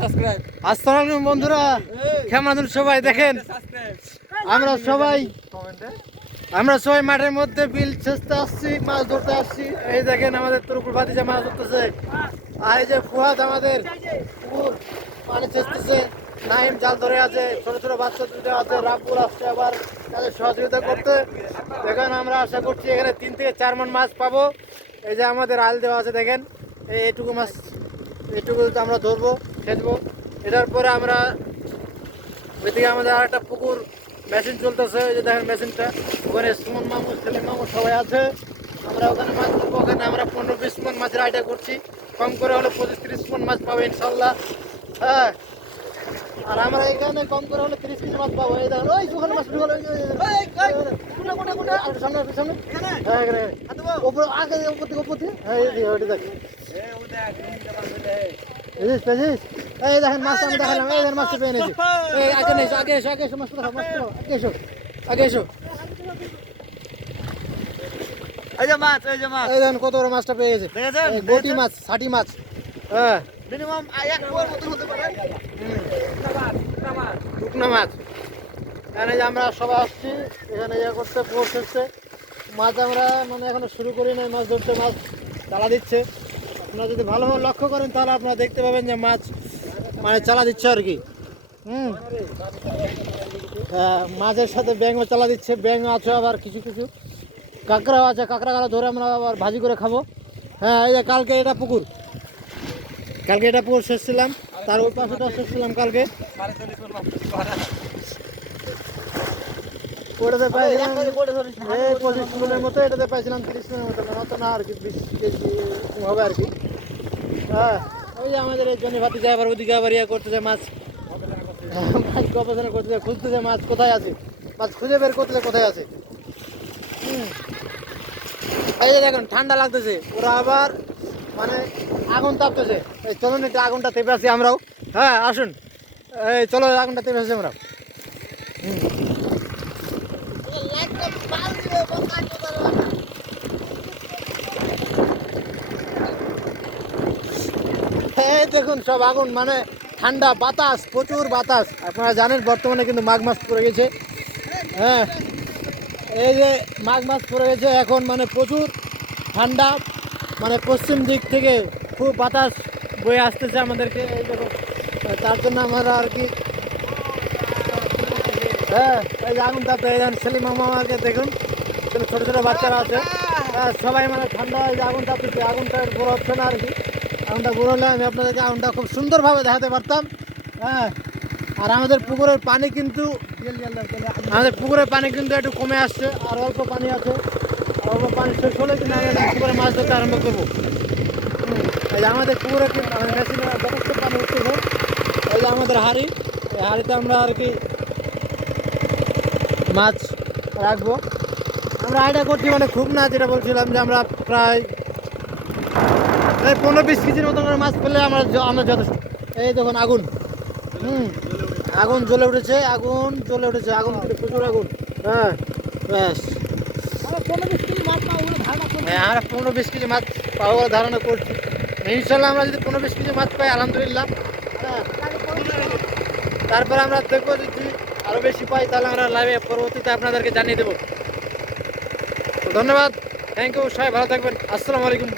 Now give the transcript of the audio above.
আসসালামু আলাইকুম বন্ধুরা, কেমন আছেন সবাই? দেখেন আমরা সবাই মাঠের মধ্যে বিল ছেঁচতে আসছি, মাছ ধরতে আসছি। এই দেখেন আমাদের তরুকুল ভাতিজা মাছ ধরতেছে, আর এই যে ফুয়াদ আমাদের পুকুর পানি ছেঁচতেছে, নাইম জাল ধরে আছে, ছোট ছোট বাচ্চা দুটো আছে, রাব্বুল আসছে আবার তাদের সহযোগিতা করতে। দেখেন আমরা আশা করছি এখানে 3 থেকে 4 মণ মাছ পাবো। এই যে আমাদের আল দেওয়া আছে, দেখেন এইটুকু মাছ, এইটুকু আমরা ধরবো, খেঁচবো। এটার পরে আমরা ওইদিকে আমাদের আর একটা পুকুর মেশিন চলতেছে, এই যে দেখেন মেশিনটা, ওখানে সুমন মামু, সেলিম মামু সবাই আছে। আমরা ওখানে মাছ ধরবো, ওখানে আমরা 15-20 মণ মাছের আইডিয়া করছি, কম করে হলে 25-30 মণ মাছ পাবো ইনশাল্লাহ। হ্যাঁ, আর আমরা এখানে কম করে হলে 30 কেজি মাছ পাবো। এই দেখেন ওই ওখানে মাছ ঢুকালো, সামনে সামনে, হ্যাঁ এখানে উপর আগে উপর থেকে, হ্যাঁ এই ওইটা দেখ, এই দেখেন মাছ আমি দেখালাম, এই দেখেন মাছটা পেয়ে নিয়েছি। এই আগে এসো, আগে এসো, আগে এসো, মাছ দেখাও, মাছ দেখাও, আগে এসো, আগে এসো। এই যে মাছ, এই যে মাছ, এই দেখেন কত বড় মাছটা পেয়ে গেছে, গটি মাছ, ষাটি মাছ। হ্যাঁ, মিনিমাম 1 পোয়ার মতো হতে পারে। শুকনো মাছ। এখানে যে আমরা সবাই আসছি, এখানে ইয়ে করতে পৌঁছেছে মাছ, আমরা মানে এখনো শুরু করি নাই মাছ ধরতে, মাছ চালা দিচ্ছে। আপনারা যদি ভালোভাবে লক্ষ্য করেন তাহলে আপনারা দেখতে পাবেন যে মাছ মানে চালা দিচ্ছে আর কি। মাছের সাথে ব্যাঙও চালা দিচ্ছে, ব্যাঙ আছে, আবার কিছু কিছু কাঁকড়াও আছে, কাঁকড়াগুলো ধরে আমরা আবার ভাজি করে খাবো। হ্যাঁ, এই যে কালকে এটা পুকুর শেষছিলাম, তার ওই পাশেটা শেষছিলাম কালকে। ওটাতে পাইছিলাম 25 মণের মতো, এটাতে পাইছিলাম 30 মণের মতো, অত না আর কি, 20 কেজি হবে আর কি। হ্যাঁ, ওই যে আমাদের এই জন্য ভাতি যায়, আবার ওদিকে আবার ইয়ে করতে যায়, মাছ গবেষণা করতে যায়, খুঁজতে যায় মাছ কোথায় আছে, মাছ খুঁজে বের করতে যায় কোথায় আছে। এই যে দেখুন ঠান্ডা লাগতেছে, ওরা আবার মানে আগুন তাপতেছে। এই চলুন একটু আগুনটা তেপে আসি আমরাও। হ্যাঁ আসুন, এই চলো আগুনটা তেপে আসি আমরা। এই দেখুন সব আগুন, মানে ঠান্ডা বাতাস, প্রচুর বাতাস। আপনারা জানেন বর্তমানে কিন্তু মাঘ মাস পড়ে গেছে। হ্যাঁ, এই যে মাঘ মাস পড়ে গেছে এখন, মানে প্রচুর ঠান্ডা, মানে পশ্চিম দিক থেকে খুব বাতাস বয়ে আসতেছে আমাদেরকে। এই দেখুন, তার জন্য আমরা আর কি, হ্যাঁ এই যে আগুন তাপতে, এই সেলিম মামাকে দেখুন, ছোটো ছোটো বাচ্চারা আছে, সবাই মানে ঠান্ডা, এই যে আগুন তাপতেছে, আগুনটা বড় হচ্ছে না আর কি। আগুনটা বড় হলে আমি আপনাদেরকে আগুনটা খুব সুন্দরভাবে দেখাতে পারতাম। হ্যাঁ, আর আমাদের পুকুরের পানি কিন্তু একটু কমে আসছে, আর অল্প পানি আছে, অল্প পানি শেষ হলে কিন্তু আমি পুকুরে মাছ ধরতে আরম্ভ করবো। এই যে আমাদের পুকুরে মেশিনে যথেষ্ট পানি উঠতেছে। এই যে আমাদের হাঁড়ি, এই হাঁড়িতে আমরা আর কি মাছ রাখবো। আমরা আইডিয়া করছি, মানে খুব না, যেটা বলছিলাম যে আমরা প্রায় 15-20 কেজির মতো করে মাছ পেলে আমরা যথেষ্ট। এই দেখুন আগুন, আগুন জ্বলে উঠেছে, আগুন প্রচুর আগুন। হ্যাঁ ব্যাস, আমরা 15-20 কেজি মাছ পাবো বলে ধারণা করছি। ইনশাল্লাহ আমরা যদি 15-20 কেজি মাছ পাই আলহামদুলিল্লাহ। হ্যাঁ, তারপরে আমরা দেখবো যদি আরও বেশি পাই তাহলে আমরা লাইভে পরবর্তীতে আপনাদেরকে জানিয়ে দেবো। ধন্যবাদ, থ্যাংক ইউ, সবাই ভালো থাকবেন, আসসালামু আলাইকুম।